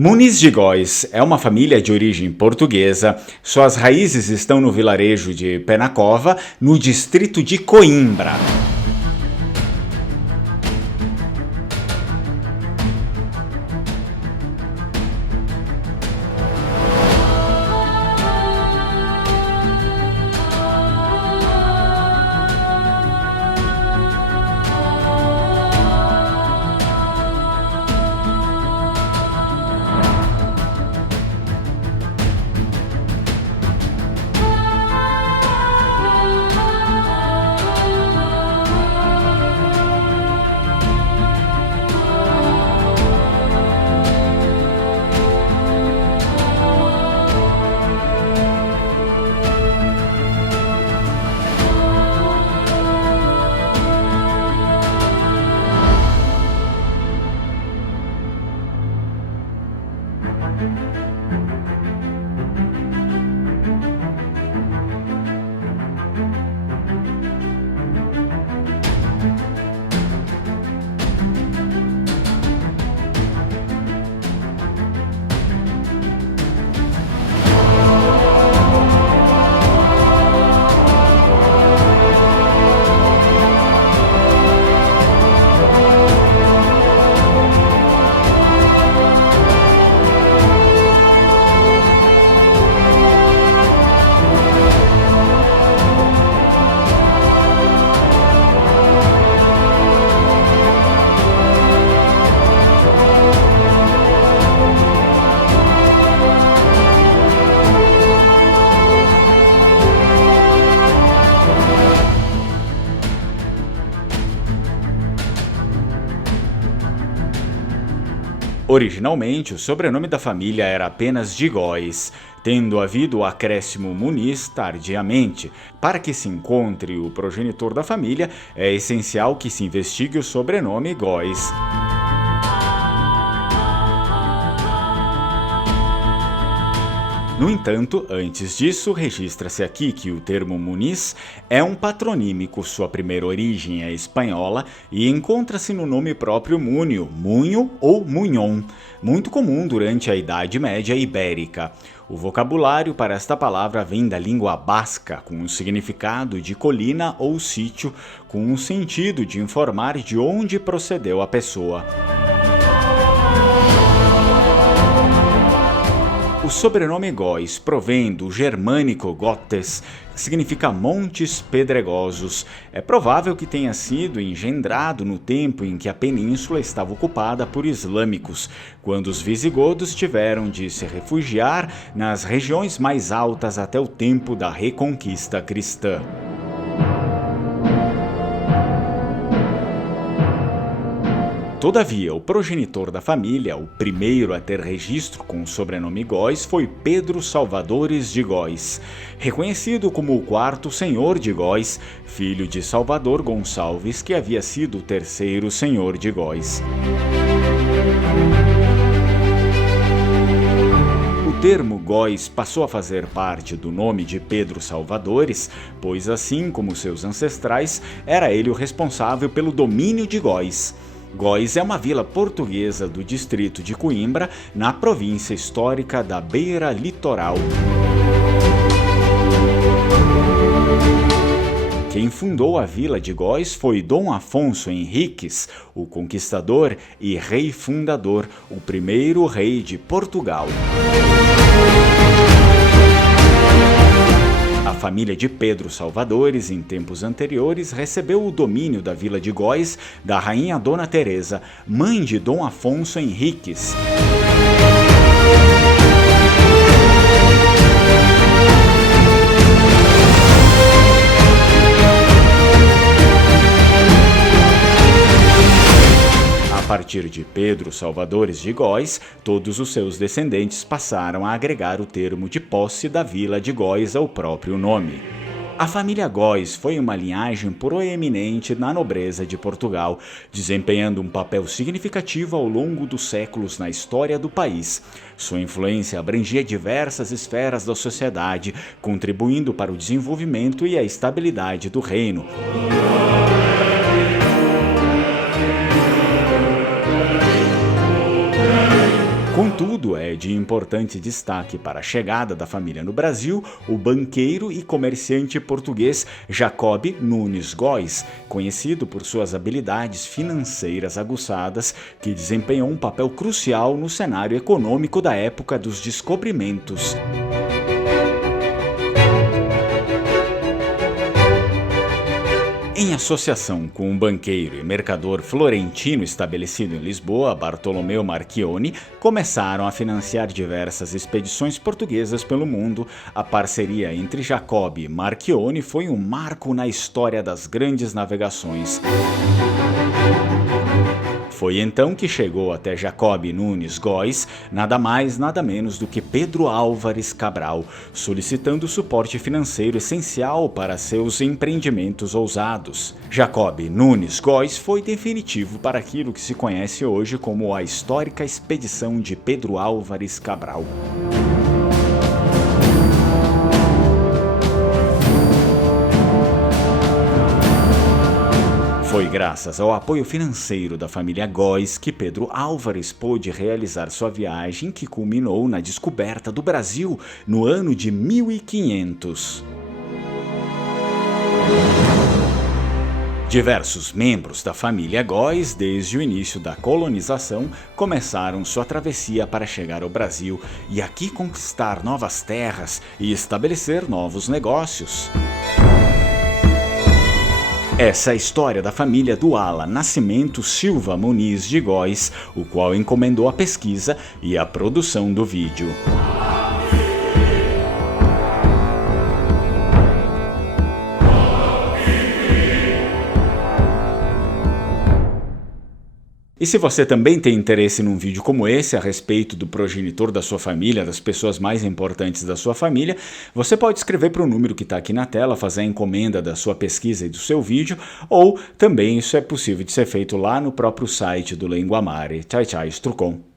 Muniz de Góis é uma família de origem portuguesa. Suas raízes estão no vilarejo de Penacova, no distrito de Coimbra. Originalmente, o sobrenome da família era apenas de Góis, tendo havido o acréscimo Muniz tardiamente. Para que se encontre o progenitor da família, é essencial que se investigue o sobrenome Góis. No entanto, antes disso, registra-se aqui que o termo Muniz é um patronímico, sua primeira origem é espanhola e encontra-se no nome próprio Múnio, Munho ou Munhon, muito comum durante a Idade Média Ibérica. O vocabulário para esta palavra vem da língua basca, com o significado de colina ou sítio, com o sentido de informar de onde procedeu a pessoa. O sobrenome Góis provém do germânico Gottes, que significa montes pedregosos. É provável que tenha sido engendrado no tempo em que a península estava ocupada por islâmicos, quando os visigodos tiveram de se refugiar nas regiões mais altas até o tempo da reconquista cristã. Todavia, o progenitor da família, o primeiro a ter registro com o sobrenome Góis, foi Pedro Salvadores de Góis, reconhecido como o quarto senhor de Góis, filho de Salvador Gonçalves, que havia sido o terceiro senhor de Góis. O termo Góis passou a fazer parte do nome de Pedro Salvadores, pois, assim como seus ancestrais, era ele o responsável pelo domínio de Góis. Góis é uma vila portuguesa do distrito de Coimbra, na província histórica da Beira Litoral. Quem fundou a vila de Góis foi Dom Afonso Henriques, o conquistador e rei fundador, o primeiro rei de Portugal. A família de Pedro Salvadores, em tempos anteriores, recebeu o domínio da vila de Góis da rainha Dona Teresa, mãe de Dom Afonso Henriques. A partir de Pedro Salvadores de Góis, todos os seus descendentes passaram a agregar o termo de posse da vila de Góis ao próprio nome. A família Góis foi uma linhagem proeminente na nobreza de Portugal, desempenhando um papel significativo ao longo dos séculos na história do país. Sua influência abrangia diversas esferas da sociedade, contribuindo para o desenvolvimento e a estabilidade do reino. Com Contudo, é de importante destaque para a chegada da família no Brasil o banqueiro e comerciante português Jacob Nunes Góes, conhecido por suas habilidades financeiras aguçadas, que desempenhou um papel crucial no cenário econômico da época dos descobrimentos. Em associação com um banqueiro e mercador florentino estabelecido em Lisboa, Bartolomeu Marchionni, começaram a financiar diversas expedições portuguesas pelo mundo. A parceria entre Jacob e Marchionni foi um marco na história das grandes navegações. Foi então que chegou até Jacob Nunes Góes nada mais nada menos do que Pedro Álvares Cabral, solicitando suporte financeiro essencial para seus empreendimentos ousados. Jacob Nunes Góes foi definitivo para aquilo que se conhece hoje como a histórica expedição de Pedro Álvares Cabral. Foi graças ao apoio financeiro da família Góes que Pedro Álvares pôde realizar sua viagem, que culminou na descoberta do Brasil no ano de 1500. Diversos membros da família Góes, desde o início da colonização, começaram sua travessia para chegar ao Brasil e aqui conquistar novas terras e estabelecer novos negócios. Essa é a história da família do Ala Nascimento Silva Muniz de Góes, o qual encomendou a pesquisa e a produção do vídeo. E se você também tem interesse num vídeo como esse a respeito do progenitor da sua família, das pessoas mais importantes da sua família, você pode escrever para o número que está aqui na tela, fazer a encomenda da sua pesquisa e do seu vídeo, ou também isso é possível de ser feito lá no próprio site do Lenguamare. Tchau, tchau, Strucon.